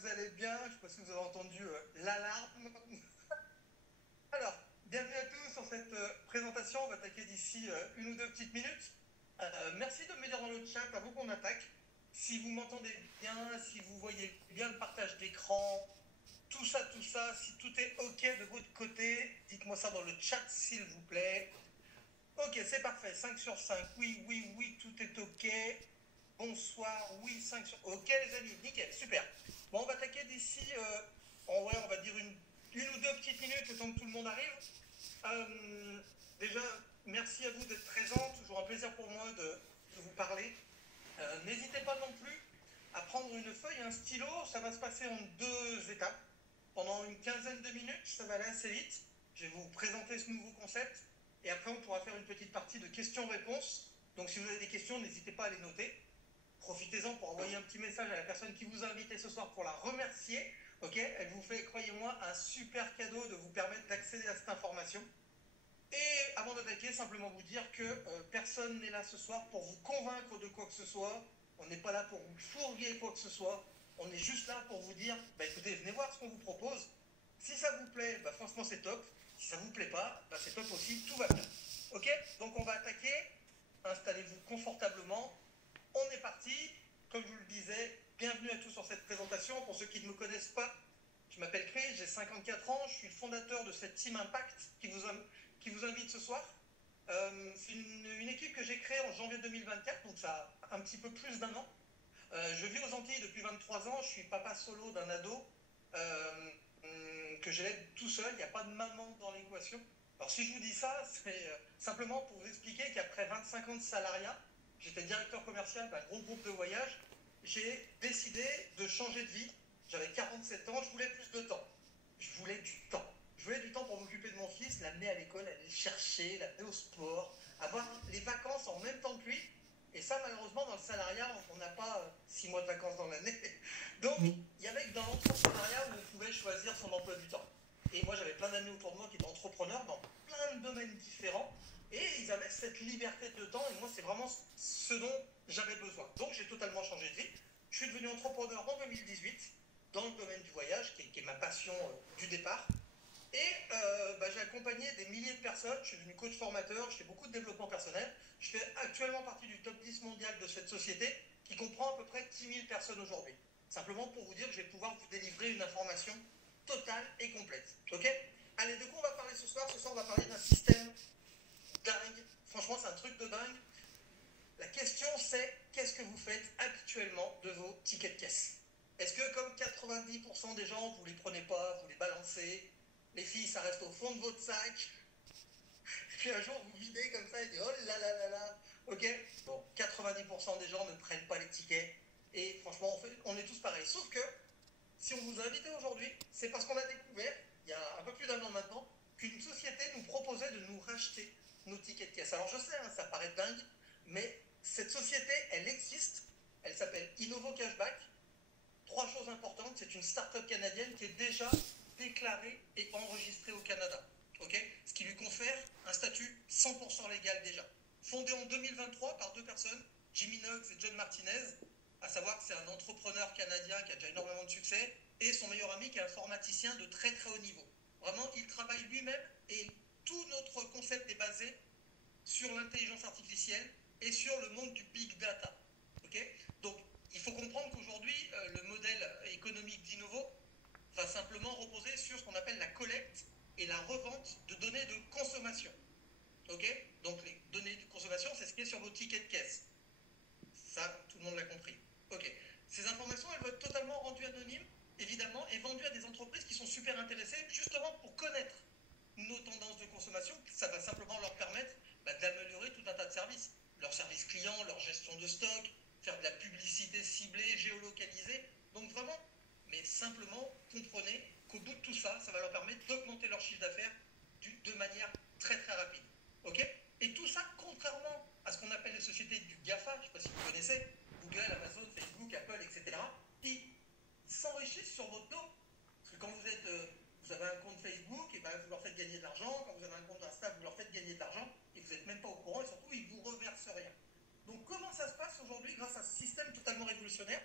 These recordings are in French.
vous allez bien. Je ne sais pas si vous avez entendu l'alarme. Alors, bienvenue à tous sur cette présentation. On va attaquer d'ici une ou deux petites minutes. Merci de me dire dans le chat avant qu'on attaque si vous m'entendez bien, si vous voyez bien le partage d'écran, tout ça, si tout est OK de votre côté. Dites-moi ça dans le chat, s'il vous plaît. OK, c'est parfait. 5 sur 5. Oui, oui, oui, tout est OK. Bonsoir, oui, 5 sur... OK, les amis, nickel, super. Bon, on va attaquer d'ici, en vrai, on va dire une ou deux petites minutes, le temps que tout le monde arrive. Déjà, merci à vous d'être présents. Toujours un plaisir pour moi de vous parler. N'hésitez pas non plus à prendre une feuille et un stylo. Ça va se passer en deux étapes. Pendant une quinzaine de minutes, ça va aller assez vite. Je vais vous présenter ce nouveau concept. Et après, on pourra faire une petite partie de questions-réponses. Donc, si vous avez des questions, n'hésitez pas à les noter. Profitez-en pour envoyer un petit message à la personne qui vous a invité ce soir pour la remercier. Ok, elle vous fait, croyez-moi, un super cadeau de vous permettre d'accéder à cette information. Et avant d'attaquer, simplement vous dire que personne n'est là ce soir pour vous convaincre de quoi que ce soit. On n'est pas là pour vous fourguer quoi que ce soit. On est juste là pour vous dire, bah écoutez, venez voir ce qu'on vous propose. Si ça vous plaît, bah franchement c'est top. Si ça vous plaît pas, bah c'est top aussi, tout va bien. Ok, donc on va attaquer. Installez-vous confortablement. On est parti. Comme je vous le disais, bienvenue à tous sur cette présentation. Pour ceux qui ne me connaissent pas, je m'appelle Chris, j'ai 54 ans. Je suis le fondateur de cette Team Impact qui vous invite ce soir. C'est une équipe que j'ai créée en janvier 2024, donc ça a un petit peu plus d'un an. Je vis aux Antilles depuis 23 ans. Je suis papa solo d'un ado que j'élève tout seul. Il n'y a pas de maman dans l'équation. Alors si je vous dis ça, c'est simplement pour vous expliquer qu'après 25 ans de salariat, j'étais directeur commercial d'un gros groupe de voyage. J'ai décidé de changer de vie. J'avais 47 ans, je voulais plus de temps. Je voulais du temps. Je voulais du temps pour m'occuper de mon fils, l'amener à l'école, aller le chercher, l'amener au sport, avoir les vacances en même temps que lui. Et ça, malheureusement, dans le salariat, on n'a pas 6 mois de vacances dans l'année. Donc, il y avait que dans l'entrepreneuriat où on pouvait choisir son emploi du temps. Et moi, j'avais plein d'amis autour de moi qui étaient entrepreneurs dans plein de domaines différents. Et ils avaient cette liberté de temps. Et moi, c'est vraiment ce dont j'avais besoin. Donc, j'ai totalement changé de vie. Je suis devenu entrepreneur en 2018 dans le domaine du voyage, qui est ma passion du départ. Et j'ai accompagné des milliers de personnes. Je suis devenu coach formateur, je fais beaucoup de développement personnel. Je fais actuellement partie du top 10 mondial de cette société qui comprend à peu près 10 000 personnes aujourd'hui. Simplement pour vous dire que je vais pouvoir vous délivrer une information totale et complète. Ok ? Allez, de quoi on va parler ce soir ? Ce soir, on va parler d'un système dingue. Franchement, c'est un truc de dingue. La question, c'est qu'est-ce que vous faites actuellement de vos tickets de caisse ? Est-ce que, comme 90% des gens, vous ne les prenez pas, vous les balancez ? Les filles, ça reste au fond de votre sac. Puis un jour, vous videz comme ça et dites oh là là là là. Ok ? Bon, 90% des gens ne prennent pas les tickets. Et franchement, on est tous pareils. Sauf que, si on vous a invité aujourd'hui, c'est parce qu'on a découvert, il y a un peu plus d'un an maintenant, qu'une société nous proposait de nous racheter nos tickets de caisse. Alors je sais, hein, ça paraît dingue, mais cette société, elle existe. Elle s'appelle Innovo Cashback. 3 choses importantes. C'est une start-up canadienne qui est déjà déclarée et enregistrée au Canada. Okay, ce qui lui confère un statut 100% légal déjà. Fondé en 2023 par 2 personnes, Jimmy Knox et John Martinez, à savoir que c'est un entrepreneur canadien qui a déjà énormément de succès, et son meilleur ami qui est un informaticien de très très haut niveau. Vraiment, il travaille lui-même et tout notre concept est basé sur l'intelligence artificielle et sur le monde du big data. Okay, donc, il faut comprendre qu'aujourd'hui, le modèle économique d'Innovo va simplement reposer sur ce qu'on appelle la collecte et la revente de données de consommation. Ok ? Donc les données de consommation, c'est ce qui est sur vos tickets de caisse. Ça, tout le monde l'a compris. Ok. Ces informations, elles vont être totalement rendues anonymes, évidemment, et vendues à des entreprises qui sont super intéressées, justement pour connaître nos tendances de consommation. Ça va simplement leur permettre d'améliorer tout un tas de services. Leur service client, leur gestion de stock, faire de la publicité ciblée, géolocalisée. Donc vraiment, mais simplement, comprenez qu'au bout de tout ça, ça va leur permettre d'augmenter leur chiffre d'affaires de manière très très rapide. Ok ? Et tout ça, contrairement à ce qu'on appelle les sociétés du GAFA, je ne sais pas si vous connaissez, Google, Amazon, Facebook, Apple, etc., qui s'enrichissent sur votre dos. Parce que quand vous avez un compte Facebook, et vous leur faites gagner de l'argent. Quand vous avez un compte Insta, vous leur faites gagner de l'argent. Et vous n'êtes même pas au courant. Et surtout, ils ne vous reversent rien. Donc, comment ça se passe aujourd'hui grâce à ce système totalement révolutionnaire ?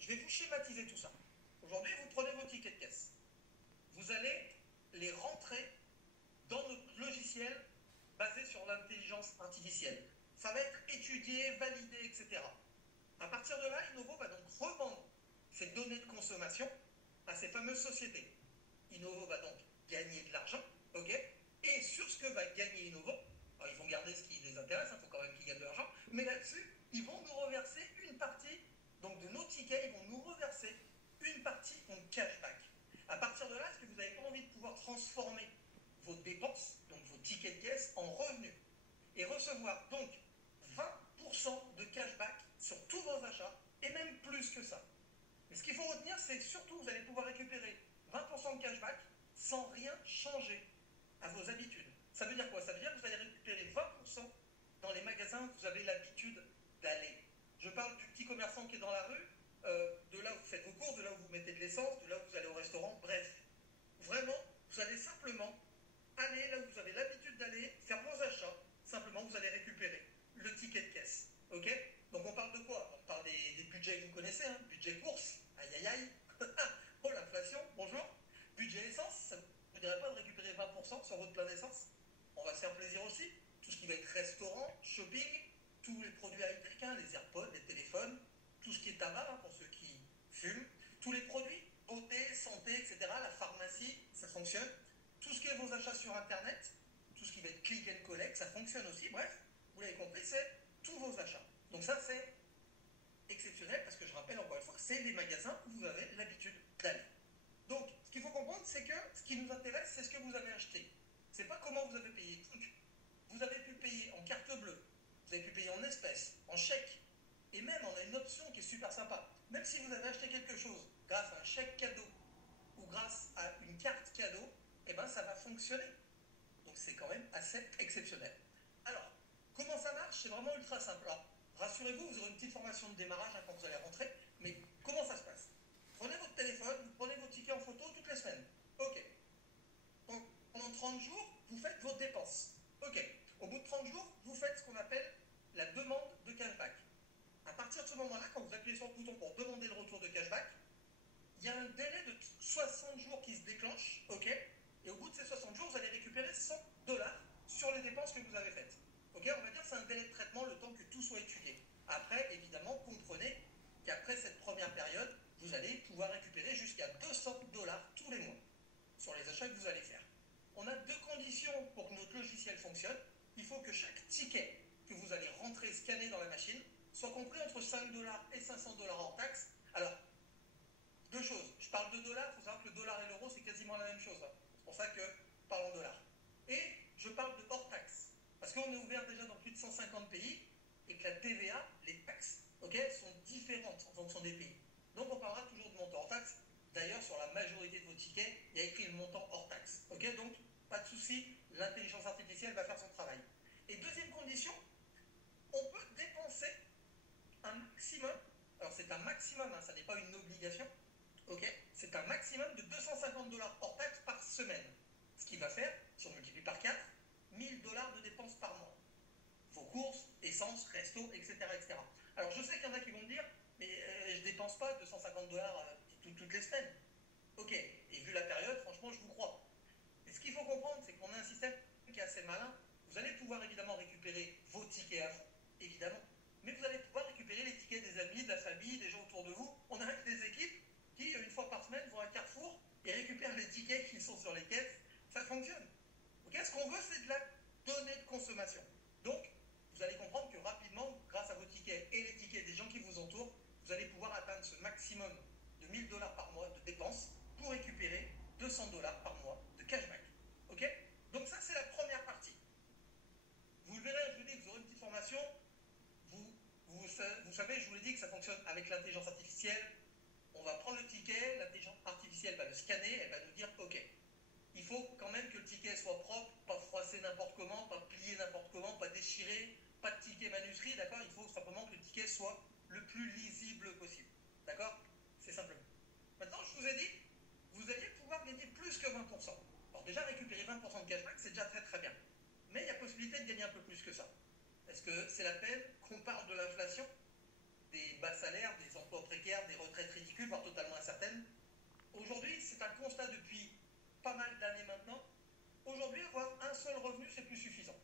Je vais vous schématiser tout ça. Aujourd'hui, vous prenez vos tickets de caisse. Vous allez les rentrer dans notre logiciel basé sur l'intelligence artificielle. Ça va être étudié, validé, etc. À partir de là, Innovo va donc revendre ces données de consommation à ces fameuses sociétés. Innovo va donc gagner de l'argent, ok? Et sur ce que va gagner Innovo, alors ils vont garder ce qui les intéresse, il faut quand même qu'ils gagnent de l'argent, mais là-dessus, ils vont nous reverser une partie, donc de nos tickets, ils vont nous reverser une partie en cashback. À partir de là, est-ce que vous n'avez pas envie de pouvoir transformer vos dépenses, donc vos tickets de caisse, en revenus et recevoir donc 20% de cashback sur tous vos achats et même plus que ça? Mais ce qu'il faut retenir, c'est que surtout, vous allez pouvoir récupérer 20% de cashback sans rien changer à vos habitudes. Ça veut dire quoi? Ça veut dire que vous allez récupérer 20% dans les magasins où vous avez l'habitude d'aller. Je parle du petit commerçant qui est dans la rue, de là où vous faites vos courses, de là où vous mettez de l'essence, de là où vous allez au restaurant, bref. Vraiment, vous allez simplement aller là où vous avez l'habitude d'aller, faire vos achats, simplement vous allez récupérer le ticket de caisse. Ok? Donc on parle de quoi? On parle des budgets que vous connaissez, hein? Budget course, aïe aïe aïe, oh l'inflation, bonjour. Budget essence, ça ne vous dirait pas de récupérer 20% sur votre plein d'essence? On va se faire plaisir aussi. Tout ce qui va être restaurant, shopping, tous les produits électriques, hein, les AirPods, les téléphones, tout ce qui est tabac, hein, pour ceux qui fument, tous les produits, beauté, santé, etc., la pharmacie, ça fonctionne. Tout ce qui est vos achats sur Internet, tout ce qui va être click and collect, ça fonctionne aussi. Bref, vous l'avez compris, c'est tous vos achats. Donc ça, c'est exceptionnel parce que je rappelle encore une fois, c'est les magasins où vous avez l'habitude d'aller. Donc, ce qu'il faut comprendre, c'est que ce qui nous intéresse, c'est ce que vous avez acheté. C'est pas comment vous avez payé. Donc, vous avez pu payer en carte bleue, vous avez pu payer en espèces, en chèque, et même on a une option qui est super sympa. Même si vous avez acheté quelque chose grâce à un chèque cadeau ou grâce à une carte cadeau, eh ben ça va fonctionner. Donc c'est quand même assez exceptionnel. Alors, comment ça marche? C'est vraiment ultra simple. Alors, rassurez-vous, vous aurez une petite formation de démarrage hein, quand vous allez rentrer, mais comment ça se passe? Prenez votre téléphone, vous prenez vos tickets en photo toutes les semaines. Ok. Donc, pendant 30 jours, vous faites vos dépenses. Ok. Au bout de 30 jours, vous faites ce qu'on appelle la demande de cashback. À partir de ce moment-là, quand vous appuyez sur le bouton pour demander le retour de cashback, il y a un délai de 60 jours qui se déclenche, ok? Et au bout de ces 60 jours, vous allez récupérer 100$ sur les dépenses que vous avez faites. Ok? On va dire que c'est un délai de traitement le temps que tout soit étudié. Après, évidemment, comprenez qu'après cette première période, vous allez pouvoir récupérer jusqu'à 200$ tous les mois sur les achats que vous allez faire. On a deux conditions pour que notre logiciel fonctionne. Il faut que chaque ticket que vous allez rentrer, scanner dans la machine, soit compris entre 5$ et 500$ hors taxe. Alors, deux choses. Je parle de dollars, il faut savoir que le dollar et l'euro, c'est quasiment la même chose. Hein. C'est pour ça que je parle en dollars. Et je parle de hors taxe. Parce qu'on est ouvert déjà dans plus de 150 pays et que la TVA, les taxes, okay, sont différentes en fonction des pays. Donc on parlera toujours de montant hors taxe. D'ailleurs, sur la majorité de vos tickets, il y a écrit le montant hors taxe. Okay, donc, pas de souci, l'intelligence artificielle va faire son travail. Et deuxième condition, on peut dépenser un maximum, alors c'est un maximum, hein, ça n'est pas une obligation, ok, c'est un maximum de 250$ hors taxe par semaine. Ce qui va faire, si on multiplie par 4, 1000$ de dépenses par mois. Vos courses, essence, resto, etc. etc. Alors je sais qu'il y en a qui vont me dire, mais je ne dépense pas 250$ toutes les semaines. Ok, et vu la période, franchement, je vous crois. Mais ce qu'il faut comprendre, c'est qu'on a un système qui est assez malin. Vous allez pouvoir évidemment récupérer vos tickets à vous, évidemment. Mais vous allez pouvoir récupérer les tickets des amis, de la famille, des gens autour de vous. On a des équipes qui, une fois par semaine, vont à Carrefour et récupèrent les tickets qui sont sur les caisses. Ça fonctionne. Okay, ce qu'on veut, c'est de la donnée de consommation. Donc, vous allez comprendre que rapidement, grâce à vos tickets et les tickets des gens qui vous entourent, vous allez pouvoir atteindre ce maximum de 1000$ par mois de dépenses pour récupérer 200$ par mois de cashback. Ok? Donc ça, c'est la première partie. Vous le verrez, je vous dis que vous aurez une petite formation. Vous savez, je vous l'ai dit que ça fonctionne avec l'intelligence artificielle. On va prendre le ticket, l'intelligence artificielle va le scanner, elle va nous dire ok. Il faut quand même que le ticket soit propre, pas froissé n'importe comment, pas plié n'importe comment, pas déchiré, pas de ticket manuscrit, d'accord? Il faut simplement que le ticket soit le plus lisible possible. D'accord? C'est simplement. Maintenant, je vous ai dit, vous alliez pouvoir gagner plus que 20%. Alors déjà, récupérer 20% de cashback, c'est déjà très très bien. Mais il y a possibilité de gagner un peu plus que ça. Est-ce que c'est la peine qu'on parle de l'inflation, des bas salaires, des emplois précaires, des retraites ridicules, voire totalement incertaines? Aujourd'hui, c'est un constat depuis pas mal d'années maintenant. Aujourd'hui, avoir un seul revenu, c'est plus suffisant.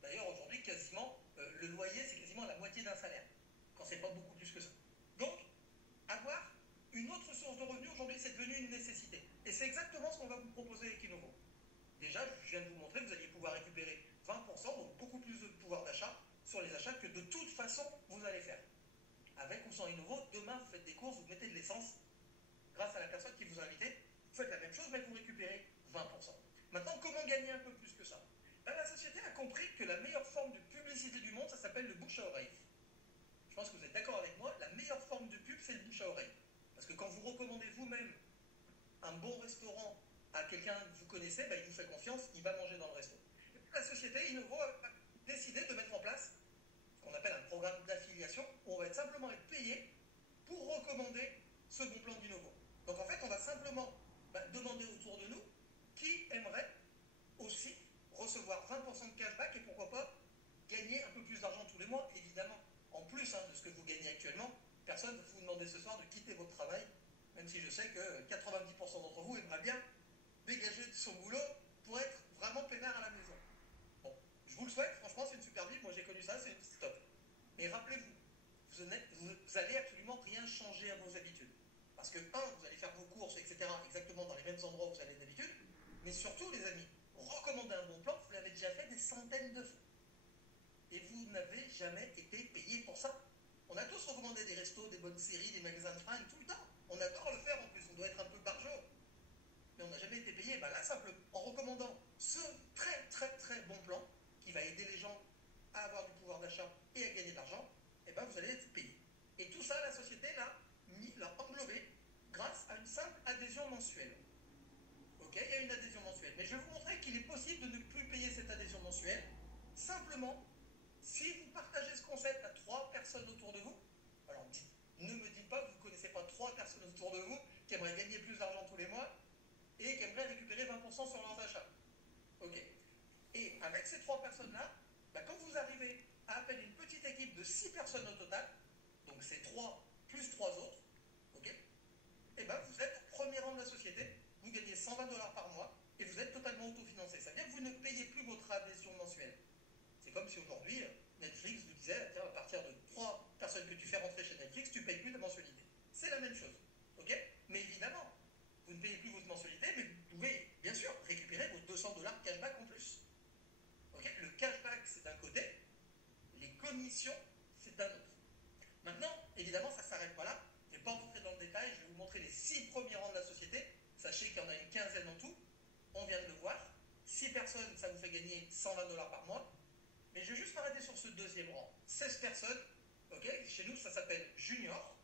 D'ailleurs, aujourd'hui, quasiment, le loyer, c'est quasiment la moitié d'un salaire, quand c'est pas beaucoup plus que ça. Donc, avoir une autre source de revenus, aujourd'hui, c'est devenu une nécessité. Et c'est exactement ce qu'on va vous proposer avec Innovo. Déjà, je viens de vous montrer que vous allez pouvoir récupérer 20%, donc beaucoup plus de pouvoir d'achat sur les achats que de toute façon, vous allez faire. Avec ou sans Innovo, demain, vous faites des courses, vous mettez de l'essence, grâce à la personne qui vous a invité, vous faites la même chose, mais vous récupérez 20%. Maintenant, comment gagner un peu plus que ça? La société a compris que la meilleure forme de publicité du monde, ça s'appelle le bouche à oreille. Je pense que vous êtes d'accord avec moi, la meilleure forme de pub, c'est le bouche à oreille. Parce que quand vous recommandez vous-même un bon restaurant à quelqu'un que vous connaissez, il vous fait confiance, il va manger dans le resto. Et puis, la société Innovo a décidé de mettre en place ce qu'on appelle un programme d'affiliation, où on va simplement être payé pour recommander ce bon plan d'Innovo. Donc en fait, on va simplement demander autour de nous qui aimerait aussi recevoir 20% de cashback et pourquoi pas gagner un peu plus d'argent tous les mois, évidemment. En plus de ce que vous gagnez actuellement, personne ne va vous demander ce soir de quitter votre travail, même si je sais que 90% d'entre vous aimeraient bien dégager de son boulot pour être vraiment peinard à la maison. Bon, je vous le souhaite, franchement c'est une super vie, moi j'ai connu ça, c'est top. Mais rappelez-vous, vous allez absolument rien changer à vos habitudes. Parce que, vous allez faire vos courses, etc., exactement dans les mêmes endroits où vous allez d'habitude, mais surtout, les amis, recommander un bon plan, vous l'avez déjà fait des centaines de fois. Et vous n'avez jamais été payé pour ça. On a tous recommandé des restos, des bonnes séries, des magasins de fringues, tout le temps. On adore le faire en plus, on doit être un peu barjot. Mais on n'a jamais été payé. Là, simplement, en recommandant ce très très très bon plan, qui va aider les gens à avoir du pouvoir d'achat et à gagner de l'argent, vous allez être payé. Et tout ça, la société l'a englobé grâce à une simple adhésion mensuelle. Ok, il y a une adhésion mensuelle. Mais je vais vous montrer qu'il est possible de ne plus payer cette adhésion mensuelle. Simplement, si vous partagez ce concept à 3 personnes autour de vous, alors ne me dites pas que vous ne connaissez pas 3 personnes autour de vous qui aimeraient gagner plus d'argent tous les mois et qui aimeraient récupérer 20% sur leurs achats. Ok. Et avec ces 3 personnes-là, quand vous arrivez à peine une petite équipe de 6 personnes au total, donc c'est 3 plus 3 autres, ok, vous êtes au premier rang de la société, vous gagnez 120$ par mois et vous êtes totalement autofinancé. Ça veut dire que vous ne payez plus votre adhésion mensuelle. C'est comme si aujourd'hui, Netflix vous disait, tiens, à partir de 3 personnes que tu fais rentrer chez Netflix, tu ne payes plus ta mensualité. C'est la même chose, ok. Mais évidemment, vous ne payez plus votre mensualité, mais vous pouvez, bien sûr, récupérer vos 200$ de cashback en plus. Okay, le cashback, c'est d'un côté, les commissions, c'est d'un autre. Maintenant, évidemment, ça ne s'arrête pas là. Je ne vais pas rentrer dans le détail, je vais vous montrer les 6 premiers rangs de la société. Sachez qu'il y en a une quinzaine en tout. On vient de le voir. 6 personnes, ça vous fait gagner 120$ par mois. Mais je vais juste m'arrêter sur ce deuxième rang. 16 personnes, ok, chez nous, ça s'appelle Junior.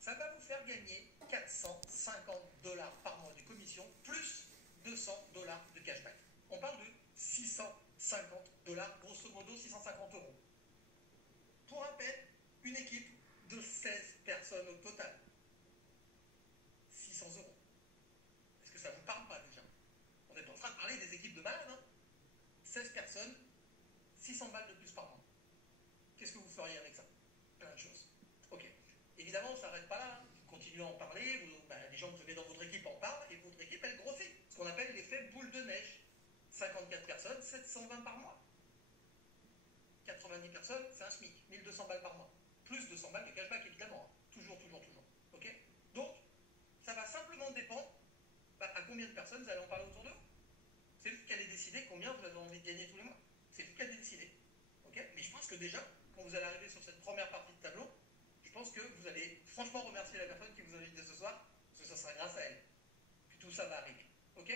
Ça va vous faire gagner 450$ par mois de commission, plus 200$ de cashback. On parle de 650$, grosso modo 650€. Pour rappel, une équipe de 16 personnes au total. 600€. Est-ce que ça vous parle pas déjà? On est en train de parler des équipes de malades, 16 personnes, 600 balles de plus par mois. Qu'est-ce que vous feriez avec ça? Plein de choses. Ok. Évidemment, on ne s'arrête pas là. Vous continuez à en parler, les gens que vous avez dans votre équipe en parlent, et votre équipe, elle grossit. Ce qu'on appelle l'effet boule de neige. 54 personnes, 720 par mois. 90 personnes, c'est un SMIC, 1200 balles par mois. Plus 200 balles de cashback, évidemment. Toujours. Ok. Donc, ça va simplement dépendre à combien de personnes vous allez en parler autour d'eux. C'est vous qui allez décider combien vous avez envie de gagner tous les mois. C'est vous qui allez décider. Ok. Mais je pense que déjà, quand vous allez arriver sur cette première partie de tableau, je pense que vous allez franchement remercier la personne qui vous a invité ce soir, parce que ça sera grâce à elle que tout ça va arriver. Ok.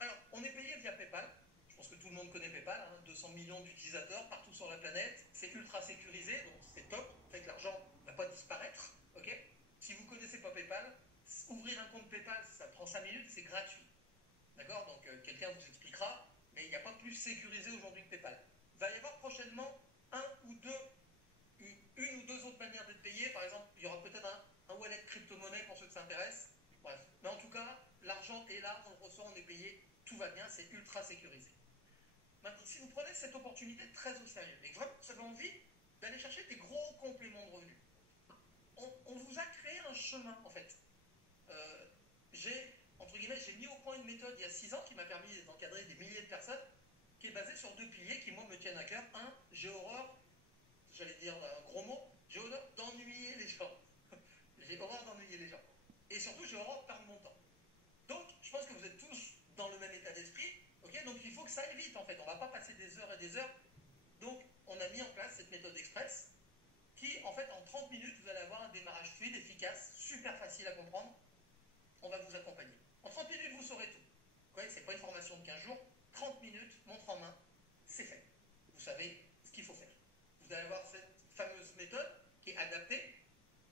Alors, on est payé via PayPal. Je pense que tout le monde connaît PayPal, 200 millions d'utilisateurs partout sur la planète. C'est ultra sécurisé, donc c'est top. En fait, l'argent ne va pas disparaître. Ok. Si vous ne connaissez pas PayPal, ouvrir un compte PayPal, ça prend 5 minutes, c'est gratuit. D'accord. Donc, quelqu'un vous expliquera, mais il n'y a pas plus sécurisé aujourd'hui que PayPal. Il va y avoir prochainement une ou deux autres manières d'être payé. Par exemple, il y aura peut-être un wallet crypto-monnaie pour ceux que ça intéresse. Bref. Mais en tout cas, l'argent est là, on le reçoit, on est payé, tout va bien, c'est ultra sécurisé. Maintenant, si vous prenez cette opportunité très au sérieux et que vraiment vous avez envie d'aller chercher des gros compléments de revenus, on vous a créé un chemin, en fait. entre guillemets, j'ai mis au point une méthode il y a 6 ans qui m'a permis d'encadrer des milliers de personnes, qui est basée sur 2 piliers qui, moi, me tiennent à cœur. Un, j'ai horreur, j'allais dire un gros mot, j'ai horreur d'ennuyer les gens. J'ai horreur d'ennuyer les gens. Et surtout, j'ai horreur de perdre mon temps. Donc, je pense que vous êtes tous dans le même état d'esprit. Okay, donc, il faut que ça aille vite, en fait. On ne va pas passer des heures et des heures. Donc, on a mis en place cette méthode express qui, en fait, en 30 minutes, vous allez avoir un démarrage fluide, efficace, super facile à comprendre. On va vous accompagner. En 30 minutes, vous saurez tout. Ce n'est pas une formation de 15 jours. 30 minutes, montre en main, c'est fait. Vous savez ce qu'il faut faire. Vous allez avoir cette fameuse méthode qui est adaptée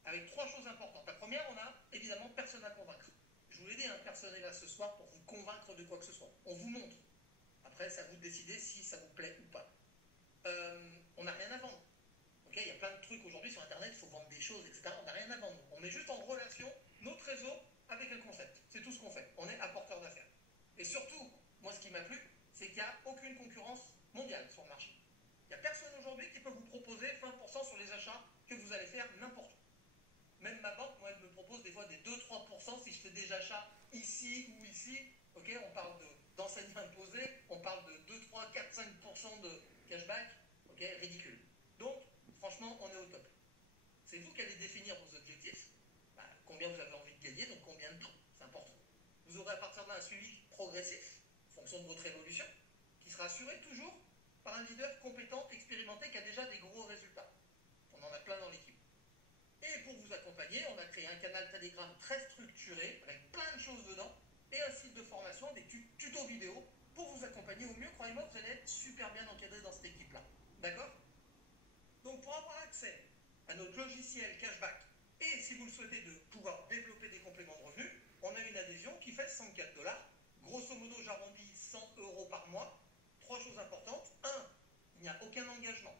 avec 3 choses importantes. La première, on a évidemment personne à convaincre. Je vous l'ai dit, personne n'est là ce soir pour vous convaincre de quoi que ce soit. On vous montre. Après, c'est à vous de décider si ça vous plaît ou pas. On n'a rien à vendre. Okay, il y a plein de trucs aujourd'hui sur Internet, il faut vendre des choses, etc. On n'a rien à vendre. On met juste en relation notre réseau avec un concept. C'est tout ce qu'on fait. On est apporteur d'affaires. Et surtout, moi, ce qui m'a plu, c'est qu'il n'y a aucune concurrence mondiale sur le marché. Il n'y a personne aujourd'hui qui peut vous proposer 20% sur les achats que vous allez faire n'importe où. Même ma banque, moi, elle me propose des fois des 2-3% si je fais des achats ici ou ici. Okay, on parle d'enseignement imposé, on parle de 2, 3, 4, 5% de cashback. Okay, ridicule. Donc, franchement, on est au top. C'est vous qui allez définir vos objectifs. Combien vous avez envie de gagner, donc combien de temps. C'est important. Vous aurez à partir de là un suivi progressif, en fonction de votre évolution, qui sera assuré toujours par un leader compétent, expérimenté, qui a déjà des gros résultats. On en a plein dans l'équipe. Et pour vous accompagner, on a créé un canal Telegram très structuré, avec plein de choses dedans, et un site de formation, des tutos vidéo, pour vous accompagner au mieux. Croyez-moi, vous allez être super bien encadré dans cette équipe-là. D'accord ? Donc, pour avoir accès à notre logiciel cashback, et si vous le souhaitez, de pouvoir développer des compléments de revenus, on a une adhésion qui fait 104 $. Grosso modo, j'arrondis 100 € par mois. 3 choses importantes. 1, il n'y a aucun engagement.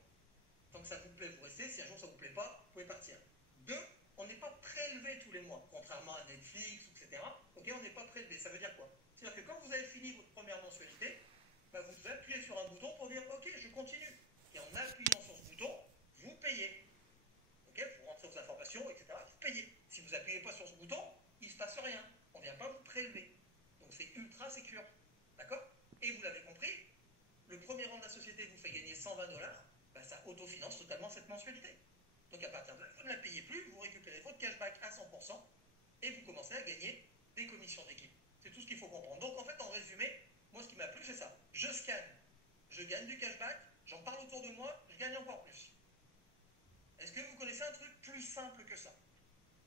Tant que ça vous plaît, vous restez. Si un jour ça ne vous plaît pas, vous pouvez partir. 2, on n'est pas prélevé tous les mois, contrairement à Netflix, etc. Okay, on n'est pas prélevé. Ça veut dire quoi? C'est-à-dire que quand vous avez fini votre première mensualité, vous appuyez sur un bouton pour dire « Ok, je continue ». Et en appuyant sur ce bouton, vous payez. Okay, vous rentrez vos informations, etc. Vous payez. Si vous n'appuyez pas sur ce bouton, il ne se passe rien. On ne vient pas vous prélever. Donc c'est ultra sécure. D'accord? Et vous l'avez compris, le premier rang de la société vous fait gagner 120 $, ça autofinance totalement cette mensualité. Donc à partir de là, vous ne la payez plus, vous récupérez votre cashback à 100% et vous commencez à gagner des commissions d'équipe. C'est tout ce qu'il faut comprendre. Donc en fait, en résumé, moi ce qui m'a plu, c'est ça. Je scanne, je gagne du cashback, j'en parle autour de moi, je gagne encore plus. Est-ce que vous connaissez un truc plus simple que ça?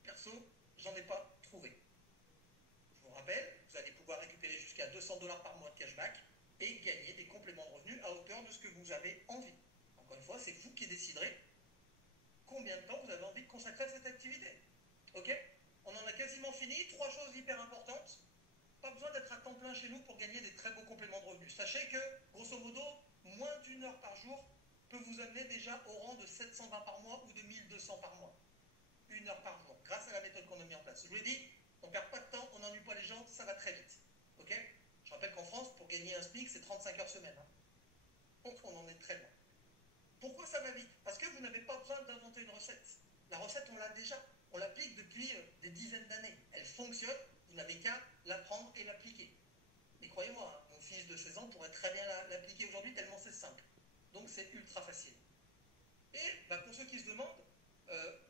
Perso, j'en ai pas trouvé. Je vous rappelle, vous allez pouvoir récupérer jusqu'à 200 $ par mois de cashback et gagner des compléments de revenus à hauteur de ce que vous avez envie. Encore une fois, c'est vous qui déciderez combien de temps vous avez envie de consacrer à cette activité. Ok? On en a quasiment fini. 3 choses hyper importantes. Pas besoin d'être à temps plein chez nous pour gagner des très beaux compléments de revenus. Sachez que, grosso modo, moins d'1 heure par jour peut vous amener déjà au rang de 720 par mois ou de 1200 par mois. 1 heure par jour, grâce à la méthode qu'on a mis en place. Je vous l'ai dit, on ne perd pas de temps, on n'ennuie pas les gens, ça va très vite. Ok? Je rappelle qu'en France, pour gagner un SMIC, c'est 35 heures semaine. Donc on en est très loin. Pourquoi ça va vite? Parce que vous n'avez pas besoin d'inventer une recette. La recette, on l'a déjà. On l'applique depuis des dizaines d'années. Elle fonctionne, vous n'avez qu'à l'apprendre et l'appliquer. Et croyez-moi, mon fils de 16 ans pourrait très bien l'appliquer aujourd'hui tellement c'est simple. Donc c'est ultra facile. Et pour ceux qui se demandent,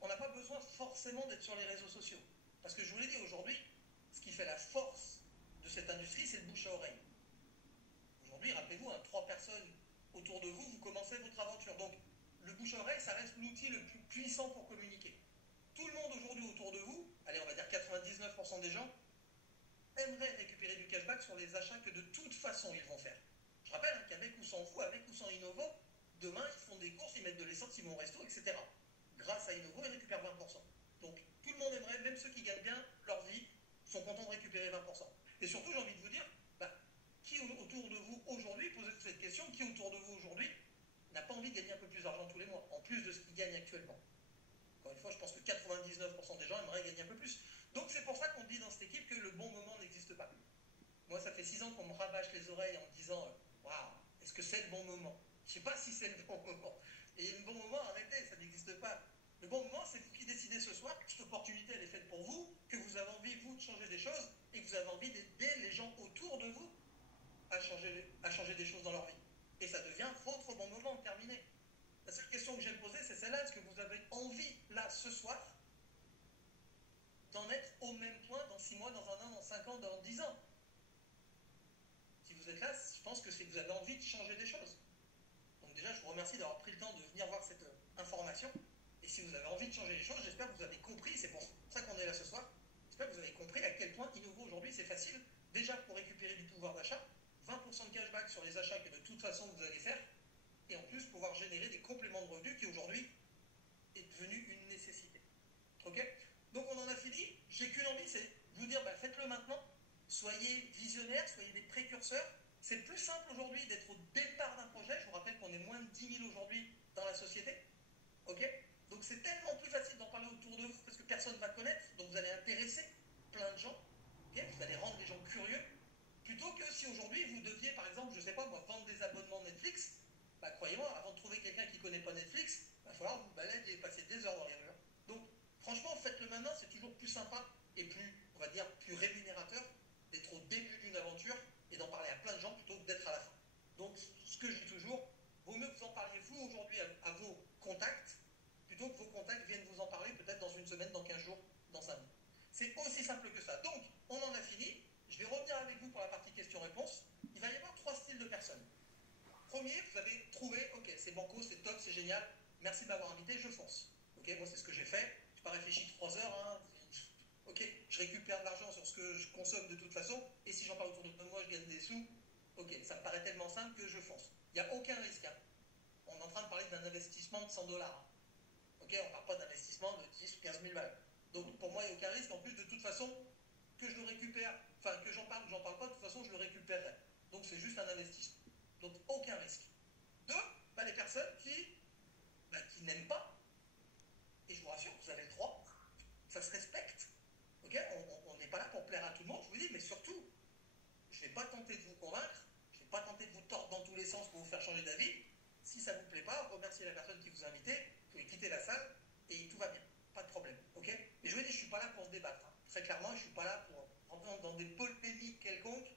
on n'a pas besoin forcément d'être sur les réseaux sociaux. Parce que je vous l'ai dit aujourd'hui, ce qui fait la force de cette industrie, c'est le bouche à oreille. Aujourd'hui, rappelez-vous, 3 personnes autour de vous, vous commencez votre aventure. Donc, le bouche à oreille, ça reste l'outil le plus puissant pour communiquer. Tout le monde aujourd'hui autour de vous, allez, on va dire 99% des gens, aimeraient récupérer du cashback sur les achats que de toute façon ils vont faire. Je rappelle qu'avec ou sans vous, avec ou sans Innovo, demain ils font des courses, ils mettent de l'essence, ils vont au resto, etc. Grâce à Innovo, ils récupèrent 20%. Donc tout le monde aimerait, même ceux qui gagnent bien leur vie, sont contents de récupérer 20%. Et surtout, j'ai envie de vous dire, qui autour de vous aujourd'hui, posez-vous cette question, qui autour de vous aujourd'hui n'a pas envie de gagner un peu plus d'argent tous les mois, en plus de ce qu'il gagne actuellement? Encore une fois, je pense que 99% des gens aimeraient gagner un peu plus. Donc c'est pour ça qu'on dit dans cette équipe que le bon moment n'existe pas. Moi, ça fait 6 ans qu'on me rabâche les oreilles en me disant « Waouh, est-ce que c'est le bon moment ?» Je ne sais pas si c'est le bon moment. Et le bon moment, arrêtez, ça n'existe pas. Le bon moment, c'est vous qui décidez ce soir que cette opportunité, elle est faite pour vous, que vous avez envie, vous, de changer des choses, et que vous avez envie d'aider les gens autour de vous à changer des choses dans leur vie. Et ça devient votre bon moment terminé. La seule question que j'ai posée, c'est celle-là. Est-ce que vous avez envie, là, ce soir, d'en être au même point dans 6 mois, dans 1 an, dans 5 ans, dans 10 ans? Si vous êtes là, je pense que c'est que vous avez envie de changer des choses. Donc déjà, je vous remercie d'avoir pris le temps de venir voir cette information. Et si vous avez envie de changer les choses, j'espère que vous avez compris, c'est pour ça qu'on est là ce soir, j'espère que vous avez compris à quel point innover aujourd'hui, c'est facile. Déjà pour récupérer du pouvoir d'achat, 20% de cashback sur les achats que de toute façon vous allez faire, et en plus pouvoir générer des compléments de revenus qui aujourd'hui est devenu une nécessité. Ok? Donc on en a fini. J'ai qu'une envie, c'est de vous dire, bah, faites-le maintenant. Soyez visionnaires, soyez des précurseurs. C'est plus simple aujourd'hui d'être au départ d'un projet. Je vous rappelle qu'on est moins de 10 000 aujourd'hui dans la société. Ok? Donc c'est tellement plus facile d'en parler autour de vous parce que personne ne va connaître. Donc vous allez intéresser plein de gens. Okay? Vous allez rendre les gens curieux. Plutôt que si aujourd'hui vous deviez, par exemple, je ne sais pas moi, vendre des abonnements Netflix, bah, croyez-moi, avant de trouver quelqu'un qui ne connaît pas Netflix, il va falloir vous balader et passer des heures dans les rues. Donc franchement, faites-le maintenant, c'est toujours plus sympa et plus, on va dire, plus rémunérateur d'être au début d'une aventure et d'en parler à plein de gens plutôt que d'être à la fin. Donc, ce que je dis toujours, vaut mieux que vous en parliez vous aujourd'hui à vos contacts, plutôt que vos contacts viennent vous en parler peut-être dans une semaine, dans 15 jours, dans un mois. C'est aussi simple que ça. Donc, on en a fini. Je vais revenir avec vous pour la partie questions-réponses. Il va y avoir 3 styles de personnes. Premier, vous avez trouvé, ok, c'est banco, c'est top, c'est génial, merci de m'avoir invité, je fonce. Ok, moi c'est ce que j'ai fait, je n'ai pas réfléchi 3 heures, hein. Ok, je récupère de l'argent sur ce que je consomme de toute façon, et si j'en parle autour de moi, je gagne des sous. Ok, ça me paraît tellement simple que je fonce. Il n'y a aucun risque. Hein. On est en train de parler d'un investissement de 100 $. Hein. Ok, on ne parle pas d'investissement de 10 ou 15 000 balles. Donc pour moi, il n'y a aucun risque. En plus, de toute façon, que je le récupère, enfin que j'en parle ou que j'en parle pas, de toute façon, je le récupérerai. Donc c'est juste un investissement. Donc aucun risque. Deux, bah, les personnes qui n'aiment pas, et je vous rassure, vous avez le droit, ça se respecte. Okay, on n'est pas là pour plaire à tout le monde, je vous dis, mais surtout, je ne vais pas tenter de vous convaincre, je ne vais pas tenter de vous tordre dans tous les sens pour vous faire changer d'avis. Si ça ne vous plaît pas, remerciez la personne qui vous a invité, vous pouvez quitter la salle et tout va bien, pas de problème. Okay, mais je vous dis, je ne suis pas là pour se débattre. Hein. Très clairement, je ne suis pas là pour rentrer dans des polémiques quelconques,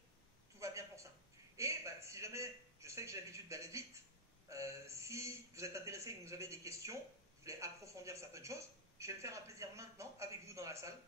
tout va bien pour ça. Et bah, si jamais, je sais que j'ai l'habitude d'aller vite, si vous êtes intéressé et que vous avez des questions, vous voulez approfondir certaines choses, je vais me faire un plaisir maintenant avec vous dans la salle